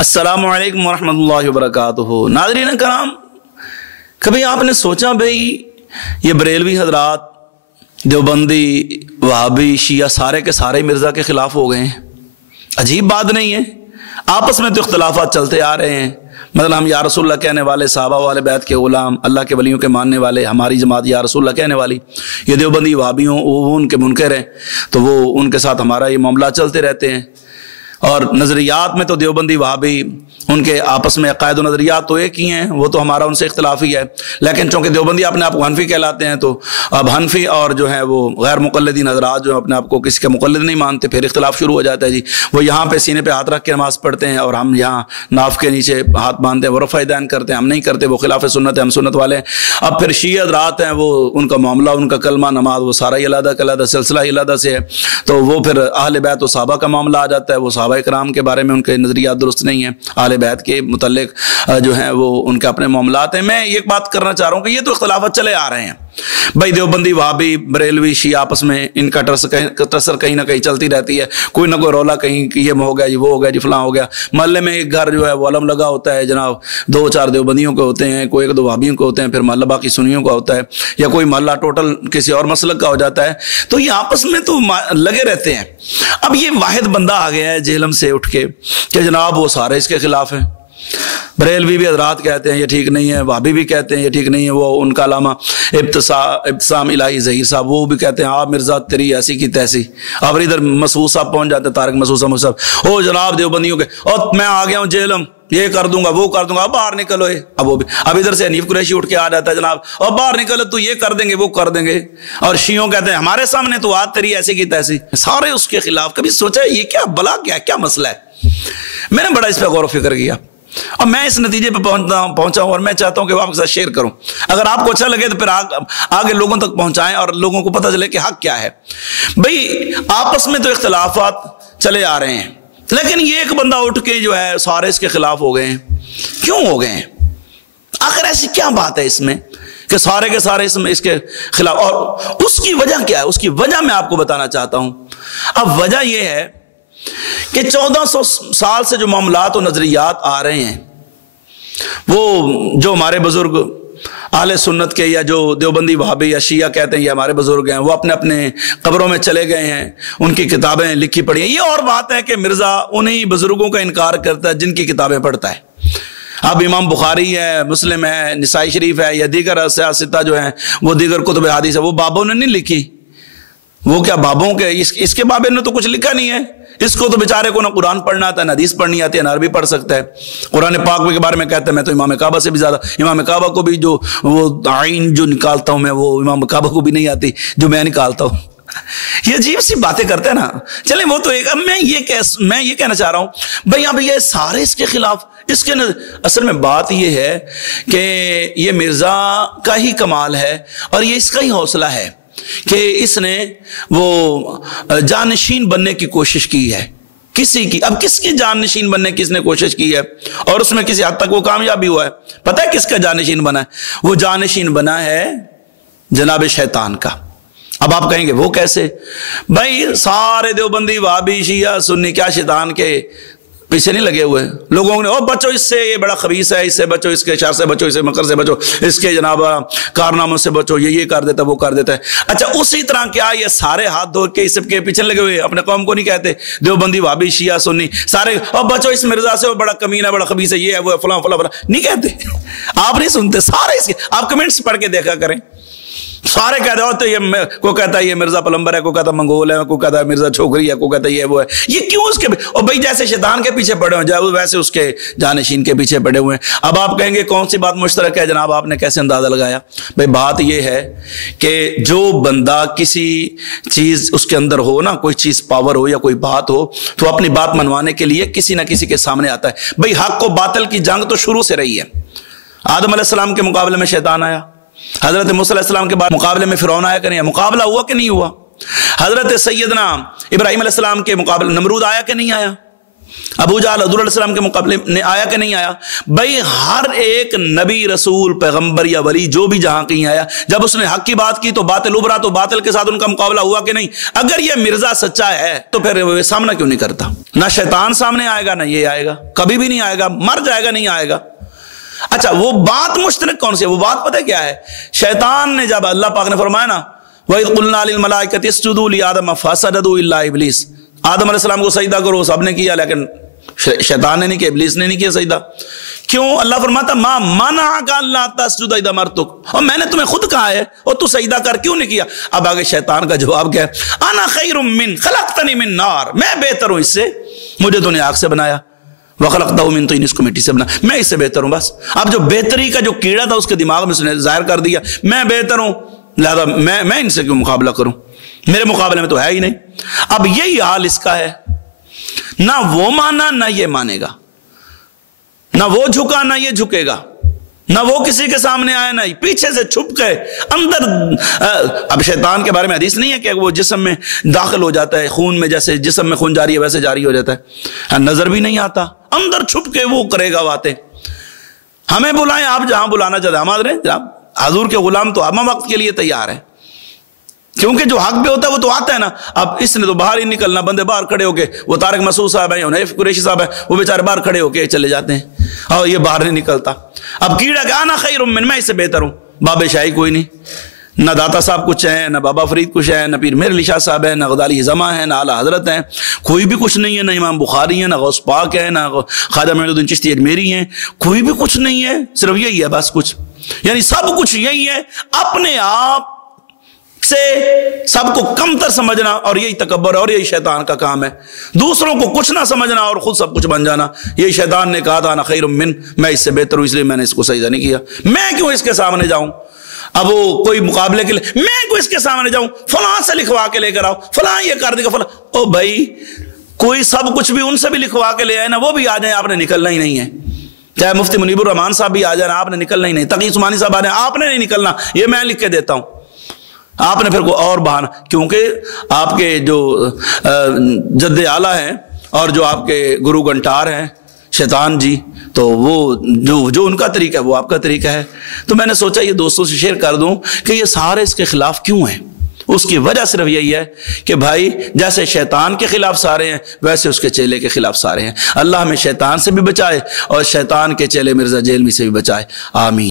अस्सलामु अलैकुम वरहमतुल्लाहि वबरकातुहू। नाज़रीन कराम, कभी आपने सोचा भाई ये बरेलवी हजरात, देवबंदी, वहाबी, शिया सारे के सारे मिर्ज़ा के ख़िलाफ़ हो गए हैं? अजीब बात नहीं है? आपस में तो इख्तलाफात चलते आ रहे हैं। मतलब हम या रसूलल्लाह कहने वाले, साहबा वाले बैत के गुलाम, अल्लाह के वलियों के मानने वाले, हमारी जमात या रसूलल्लाह कहने वाली, ये देवबंदी वहाबी हों, वो उनके मुनकर हैं, तो वो उनके साथ हमारा ये मामला चलते रहते हैं। और नज़रियात में तो देवबंदी वहाबी उनके आपस में अक़ायद व नज़रियात तो एक ही हैं, वो तो हमारा उनसे इख्तलाफ ही है। लेकिन चूँकि देवबंदी अपने आप को हनफी कहलाते हैं, तो अब हनफी और जो है वो गैर मुक़ल्लिदीन हज़रात जो अपने आप को किसी के मुक़ल्लिद नहीं मानते, फिर इख्तलाफ शुरू हो जाता है जी। वो यहाँ पे सीने पे हाथ रख के नमाज़ पढ़ते हैं और हम यहाँ नाफ के नीचे हाथ बांधते हैं, वो रफ़ा दैन करते हैं, हम नहीं करते, वो खिलाफ सुन्नत है, हम सुन्नत वाले हैं। अब फिर शिया हज़रात हैं, वो उनका मामला, उनका कलमा, नमाज, वो सारा ही अलग सिलसिला ही अलग से है। तो वो फिर अहले बैत व सहाबा का मामला आ जाता है, वो सहाबा इकराम के बारे में उनके नज़रियात दुरुस्त नहीं है, अहले बैत के मुतल्लिक़ जो है वो उनके अपने मामलात हैं। मैं एक बात करना चाह रहा हूँ कि ये तो इख्तलाफत चले आ रहे हैं भाई। देवबंदी, वहाबी, बरेलवी, शिया आपस में इनका टसर कहीं ना कहीं चलती रहती है। कोई ना कोई रौला, कहीं ये हो गया जी, वो हो गया जी, फलां हो गया। महल्ले में एक घर जो है वो अलम लगा होता है जनाब, 2-4 देवबंदियों के होते हैं, कोई 1-2 वहाबियों के होते हैं, फिर महल्ला बाकी सुन्नियों का होता है, या कोई महल्ला टोटल किसी और मसलक का हो जाता है। तो ये आपस में तो लगे रहते हैं। अब ये वाहिद बंदा आ गया है जेहलम से उठ के कि जनाब वो सारे इसके खिलाफ हैं। बरेलवी भी हजरात कहते हैं ये ठीक नहीं है, वहाबी भी कहते हैं ये ठीक नहीं है। वो उनका अलामा इब्तिसाम इलाही ज़हीर साहब, वो भी कहते हैं आप मिर्ज़ा तेरी ऐसी की तैसी। अब इधर मसूद साहब पहुंच जाते हैं, तारिक मसूद साहब, ओ जनाब देवबंदियों के, और मैं आ गया हूँ जेलम, ये कर दूंगा, वो कर दूंगा, अब बाहर निकलो। अब वो भी, अब इधर से हनीफ कुरैशी उठ के आ जाता है जनाब, और बाहर निकलो तो ये कर देंगे, वो कर देंगे। और शियों कहते हैं हमारे सामने तो आज तेरी ऐसी की तैसी, सारे उसके खिलाफ। कभी सोचा ये क्या भला, क्या मसला है? मैंने बड़ा इस पर गौर फिक्र किया और मैं इस नतीजे पे पहुंचा हूं, और मैं चाहता हूं कि वो आपके साथ शेयर करूं। अगर आपको अच्छा लगे तो फिर आगे लोगों तक पहुंचाएं और लोगों को पता चले कि हक क्या है। भाई आपस में तो इख्तलाफात चले आ रहे हैं, लेकिन ये एक बंदा उठ के जो है सारे इसके खिलाफ हो गए हैं। क्यों हो गए हैं? आखिर ऐसी क्या बात है इसमें कि सारे के सारे इसके खिलाफ? और उसकी वजह क्या है? उसकी वजह मैं आपको बताना चाहता हूं। अब वजह यह है कि 1400 साल से जो मामलात और नजरियात आ रहे हैं, वो जो हमारे बुजुर्ग आले सुन्नत के, या जो देवबंदी, वहाबी या शिया कहते हैं ये हमारे बुजुर्ग हैं, वो अपने अपने कब्रों में चले गए हैं, उनकी किताबें लिखी पढ़ी हैं। ये और बात है कि मिर्जा उन्हीं बुजुर्गों का इनकार करता है जिनकी किताबें पढ़ता है। अब इमाम बुखारी है, मुस्लिम है, निसाई शरीफ है, या दीगर सियासता जो है, वो दीगर कुतुब हदीस है, वो बाबों ने नहीं लिखी। वो क्या बाबों के, इसके बाबे ने तो कुछ लिखा नहीं है। इसको तो बेचारे को ना कुरान पढ़ना आता है, ना हदीस पढ़नी आती है, ना अरबी पढ़ सकता है। कुरान पाक के बारे में कहते हैं मैं तो इमाम काबा से भी ज्यादा, इमाम काबा को भी जो वो आइन जो निकालता हूं मैं, वो इमाम काबा को भी नहीं आती जो मैं निकालता हूं। ये अजीब सी बातें करते हैं ना। चले वो तो एक, अब मैं ये कहना चाह रहा हूं भाई, अब ये सारे इसके खिलाफ, इसके असल में बात ये है कि ये मिर्जा का ही कमाल है और ये इसका ही हौसला है कि इसने वो जानशीन बनने की कोशिश की है किसी की। अब किसकी जानशीन बनने की इसने कोशिश की है और उसमें किसी हद तक वो कामयाब भी हुआ है। पता है किसका जानशीन बना है? वो जानशीन बना है जनाब शैतान का। अब आप कहेंगे वो कैसे? भाई सारे देवबंदी, वहाबी, शिया, सुन्नी क्या शैतान के पीछे नहीं लगे हुए? लोगों ने ओ बचो इससे, ये बड़ा खबीस है, इससे बचो, इसके शर से बचो, इससे मकर से बचो, इसके जनाब कारनामों से बचो, ये कर देता है, वो कर देता है। अच्छा उसी तरह क्या ये सारे हाथ धो के इस सबके पीछे लगे हुए? अपने कौम को नहीं कहते देवबंदी, वहाबी, शिया, सुन्नी सारे, और बचो इस मिर्जा से, वो बड़ा कमीना है, बड़ा खबीस है, ये है, वो फलां फलां फलां, नहीं कहते? आप नहीं सुनते? सारे इसके आप कमेंट्स पढ़ के देखा करें, सारे कहते हो तो ये को कहता है ये मिर्जा पलंबर है, को कहता मंगोल है, को कहता है मिर्जा छोकरी है, को कहता है ये वो है। ये क्यों उसके? और भाई जैसे शैतान के पीछे पड़े हो वैसे उसके जानशीन के पीछे पड़े हुए हैं। अब आप कहेंगे कौन सी बात मुश्तरक है जनाब, आपने कैसे अंदाजा लगाया? भाई बात ये है कि जो बंदा किसी चीज उसके अंदर हो ना, कोई चीज पावर हो या कोई बात हो, तो अपनी बात मनवाने के लिए किसी ना किसी के सामने आता है। भाई हक को बातिल की जंग तो शुरू से रही है। आदम अलैहिस्सलाम के मुकाबले में शैतान आया, हजरत मूसा अलैहिस्सलाम के बाद मुकाबले में फिरौन आया कि नहीं? मुकाबला हुआ कि नहीं हुआ? हजरत सैयदना इब्राहिम अलैहिस्सलाम के मुकाबले नमरूद आया कि नहीं आया? ابو جہل حضور علیہ السلام کے مقابلے میں آیا کہ نہیں آیا؟ بھائی ہر ایک نبی رسول پیغمبر یا ولی جو بھی جہاں کہیں آیا، جب اس نے حق کی بات کی تو باطل ابھرا، تو باطل کے ساتھ ان کا مقابلہ ہوا کہ نہیں؟ اگر یہ مرزا سچا ہے تو پھر وہ سامنا کیوں نہیں کرتا؟ نہ شیطان سامنے آئے گا، نہ یہ آئے گا، کبھی بھی نہیں آئے گا، مر جائے گا، نہیں آئے گا۔ اچھا وہ بات مشترک کون سی ہے؟ وہ بات پتہ کیا ہے؟ شیطان نے جب اللہ پاک نے فرمایا نا وَإِذْ قُلْنَا لِلْمَلَائِكَةِ اسْجُدُوا لِآدَمَ فَسَجَدُوا إِلَّا إِبْلِيسَ، آدم علیہ السلام کو سجدہ کرو، سب نے کیا، لیکن شیطان نے نہیں کیا، ابلیس نے نہیں کیا سجدہ۔ کیوں؟ اللہ فرماتا ما منعک الا تسجد اذ امرتک، اور میں نے تمہیں خود کہا ہے اور تو سجدہ کر، کیوں نہیں کیا؟ اب آگے شیطان کا جواب کیا ہے؟ انا خیر من خلقتنی من نار، میں بہتر ہوں اس سے، مجھے تو نے آگ سے بنایا، وخلقتہ من طین، اس کو مٹی سے بنایا، میں اس سے بہتر ہوں۔ بس اب جو بہتری کا جو کیڑا تھا اس کے دماغ میں اس نے ظاہر کر دیا، میں بہتر ہوں، لہذا میں ان سے کیوں مقابلہ کروں، میرے مقابلے میں تو ہے ہی نہیں۔ اب یہی حال اس کا ہے، نہ وہ مانا نہ یہ مانے گا، نہ وہ جھکا نہ یہ جھکے گا، نہ وہ کسی کے سامنے آیا نہ پیچھے سے چھپ گئے اندر۔ اب شیطان کے بارے میں حدیث نہیں ہے کہ وہ جسم میں داخل ہو جاتا ہے، خون میں، جیسے جسم میں خون جاری ہے ویسے جاری ہو جاتا ہے، نظر بھی نہیں آتا، اندر چھپ کے وہ کرے گا باتیں۔ ہمیں بلائیں، آپ جہاں بلانا چاہتے ہیں، ہمارے جناب حضور کے غلام تو ہم وقت کے لیے تیار ہیں، کیونکہ جو حق پہ ہوتا ہے وہ تو آتا ہے نا۔ اب اس نے تو باہر ہی نکلنا، بندے باہر کھڑے ہو کے، وہ طارق مسعود صاحب ہیں، حنیف قریشی صاحب ہیں، وہ بیچارے باہر کھڑے ہو کے چلے جاتے ہیں اور یہ باہر نہیں نکلتا۔ اب کیڑا کہ انا خیر من، میں اس سے بہتر ہوں، باب شاہی کوئی نہیں، نہ داتا صاحب کچھ ہیں، نہ بابا فرید کچھ ہیں، نہ پیر میر علی شاہ صاحب ہیں، نہ غزالی زماں ہیں، نہ اعلیٰ حضرت ہیں، کوئی بھی کچھ نہیں ہے، نہ امام بخاری ہیں، نہ غوث پاک ہے، نہ خواجہ معین الدین چشتی اجمیری ہیں، کوئی بھی کچھ نہیں ہے، صرف یہی ہے بس کچھ، یعنی سب کچھ یہی ہے، اپنے آپ سے سب کو کمتر سمجھنا، اور یہی تکبر اور یہی شیطان کا کام ہے، دوسروں کو کچھ نہ سمجھنا اور خود سب کچھ بن جانا۔ یہی شیطان نے کہا تھا انا خیر من، میں اس سے بہتر ہوں اس لیے میں نے اس کو سجدہ نہیں کیا، میں کیوں اس کے سامنے جاؤں؟ اب وہ کوئی مقابلے کے لیے میں کیوں اس کے سامنے جاؤں؟ فلاں سے لکھوا کے لے کر آؤ، فلاں یہ کر دے گا، فلاں۔ او بھائی کوئی سب کچھ بھی ان سے بھی لکھوا کے لے آئے نا، وہ بھی آ جائیں، آپ نے نکلنا ہی نہیں ہے، چاہے مفتی منیب الرحمان صاحب بھی آ جائیں، آپ نے نکلنا ہی نہیں، تقی عثمانی صاحب آ جائیں، آپ نے نہیں نکلنا، یہ میں لکھ کے دیتا ہوں۔ آپ نے پھر کوئی اور بہانا، کیونکہ آپ کے جو جد اعلیٰ ہیں اور جو آپ کے گرو گھنٹار ہیں شیطان جی، تو وہ جو ان کا طریقہ ہے وہ آپ کا طریقہ ہے۔ تو میں نے سوچا یہ دوستوں سے شیئر کر دوں کہ یہ سارے اس کے خلاف کیوں ہیں۔ اس کی وجہ صرف یہی ہے کہ بھائی جیسے شیطان کے خلاف سارے ہیں ویسے اس کے چیلے کے خلاف سارے ہیں۔ اللہ ہمیں شیطان سے بھی بچائے اور شیطان کے چیلے مرزا جیلمی سے بھی بچائے، آمین۔